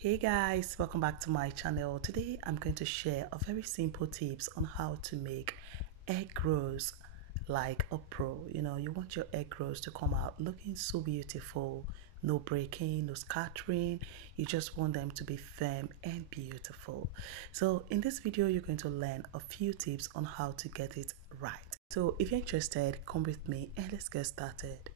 Hey guys, welcome back to my channel. Today I'm going to share a very simple tips on how to make egg rolls like a pro. You want your egg rolls to come out looking so beautiful, no breaking, no scattering. You just want them to be firm and beautiful. So in this video you're going to learn a few tips on how to get it right. So if you're interested, come with me and let's get started.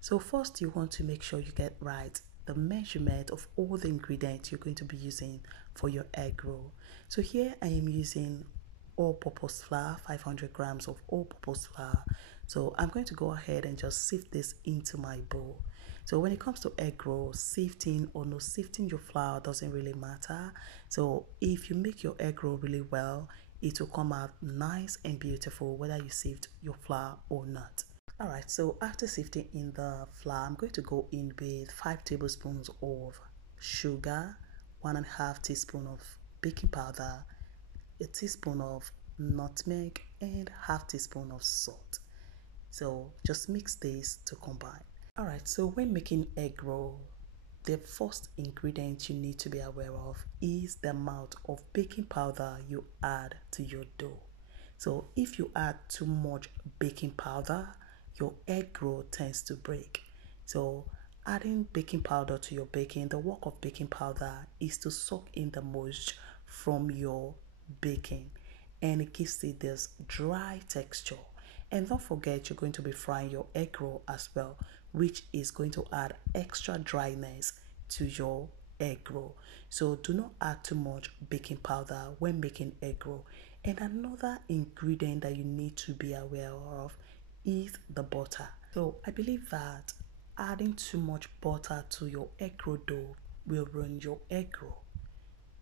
So first you want to make sure you get right the measurement of all the ingredients you're going to be using for your egg roll. So here I am using all-purpose flour, 500 grams of all-purpose flour. So I'm going to go ahead and just sift this into my bowl. So when it comes to egg roll, sifting or no sifting your flour doesn't really matter. So if you make your egg roll really well, it will come out nice and beautiful whether you sift your flour or not. Alright, so after sifting in the flour, I'm going to go in with 5 tablespoons of sugar, 1.5 teaspoon of baking powder, a teaspoon of nutmeg, and half teaspoon of salt. So just mix this to combine. Alright, so when making egg roll, the first ingredient you need to be aware of is the amount of baking powder you add to your dough. So if you add too much baking powder, your egg roll tends to break. So adding baking powder to your baking, the work of baking powder is to soak in the moisture from your baking, and it gives it this dry texture. And don't forget, you're going to be frying your egg roll as well, which is going to add extra dryness to your egg roll. So do not add too much baking powder when making egg roll. And another ingredient that you need to be aware of is the butter. So I believe that adding too much butter to your egg roll dough will ruin your egg roll,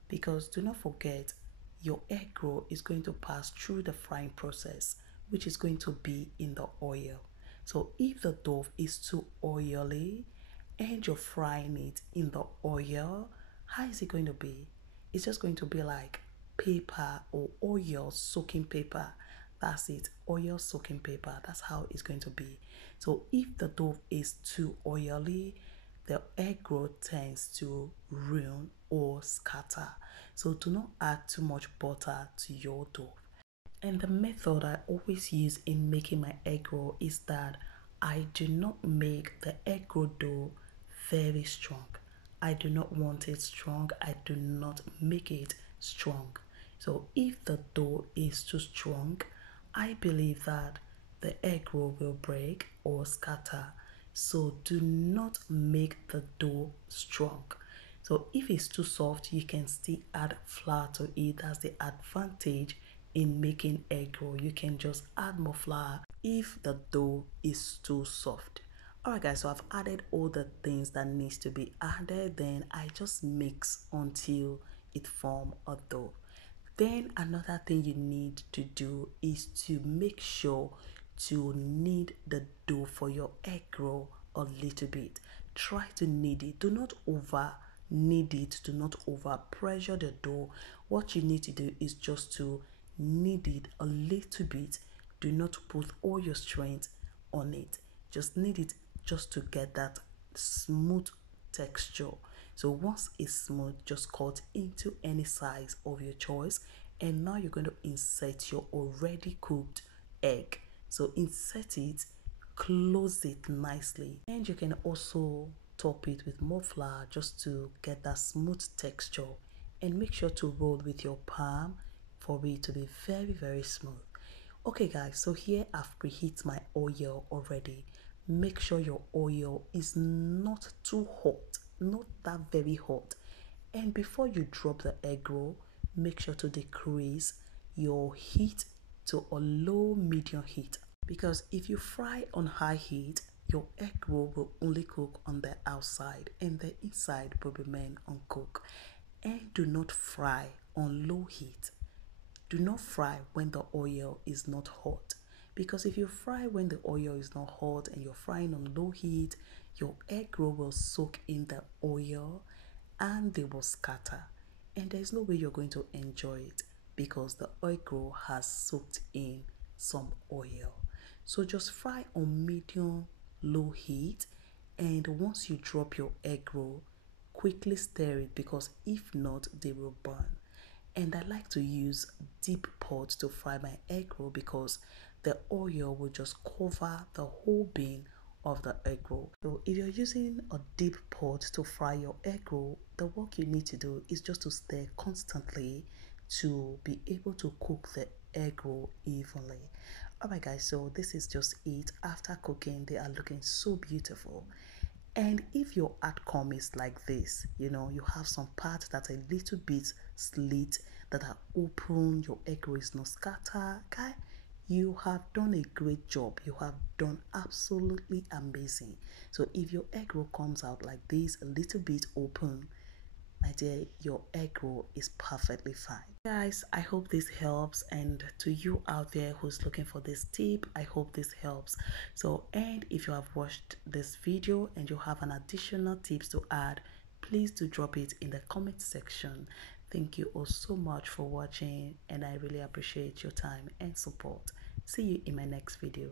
because do not forget, your egg roll is going to pass through the frying process, which is going to be in the oil. So if the dough is too oily and you're frying it in the oil, how is it going to be? It's just going to be like paper or oil soaking paper. That's it, oil soaking paper. That's how it's going to be. So if the dough is too oily, the egg roll tends to ruin or scatter. So do not add too much butter to your dough. And the method I always use in making my egg roll is that I do not make the egg roll dough very strong. I do not want it strong. I do not make it strong. So if the dough is too strong, I believe that the egg roll will break or scatter. So do not make the dough strong. So if it's too soft, you can still add flour to it. That's the advantage in making egg roll. You can just add more flour if the dough is too soft. Alright guys, so I've added all the things that needs to be added. Then I just mix until it form a dough. Then another thing you need to do is to make sure to knead the dough for your egg roll a little bit. Try to knead it. Do not over knead it. Do not over pressure the dough. What you need to do is just to knead it a little bit. Do not put all your strength on it. Just knead it just to get that smooth texture. So once it's smooth, just cut into any size of your choice. And now you're going to insert your already cooked egg. So insert it, close it nicely, and you can also top it with more flour just to get that smooth texture. And make sure to roll with your palm for it to be very smooth. Okay guys, so here I've preheated my oil already. Make sure your oil is not too hot, not that very hot. And before you drop the egg roll, make sure to decrease your heat to a low medium heat, because if you fry on high heat, your egg roll will only cook on the outside and the inside will remain uncooked. And do not fry on low heat. Do not fry when the oil is not hot, because if you fry when the oil is not hot and you're frying on low heat, your egg roll will soak in the oil and they will scatter, and there's no way you're going to enjoy it because the egg roll has soaked in some oil. So just fry on medium low heat, and once you drop your egg roll, quickly stir it because if not, they will burn. And I like to use deep pot to fry my egg roll because the oil will just cover the whole bean of the egg roll. So if you're using a deep pot to fry your egg roll, the work you need to do is just to stir constantly to be able to cook the egg roll evenly. Alright guys, so this is just it. After cooking, they are looking so beautiful. And if your outcome is like this, you have some parts that are a little bit slit, that are open, your egg roll is not scattered, okay? You have done a great job. You have done absolutely amazing. So if your egg roll comes out like this, a little bit open, my dear, your egg roll is perfectly fine. Guys, I hope this helps, and to you out there who's looking for this tip, I hope this helps. So, and if you have watched this video and you have an additional tips to add, please do drop it in the comment section. Thank you all so much for watching, and I really appreciate your time and support. See you in my next video.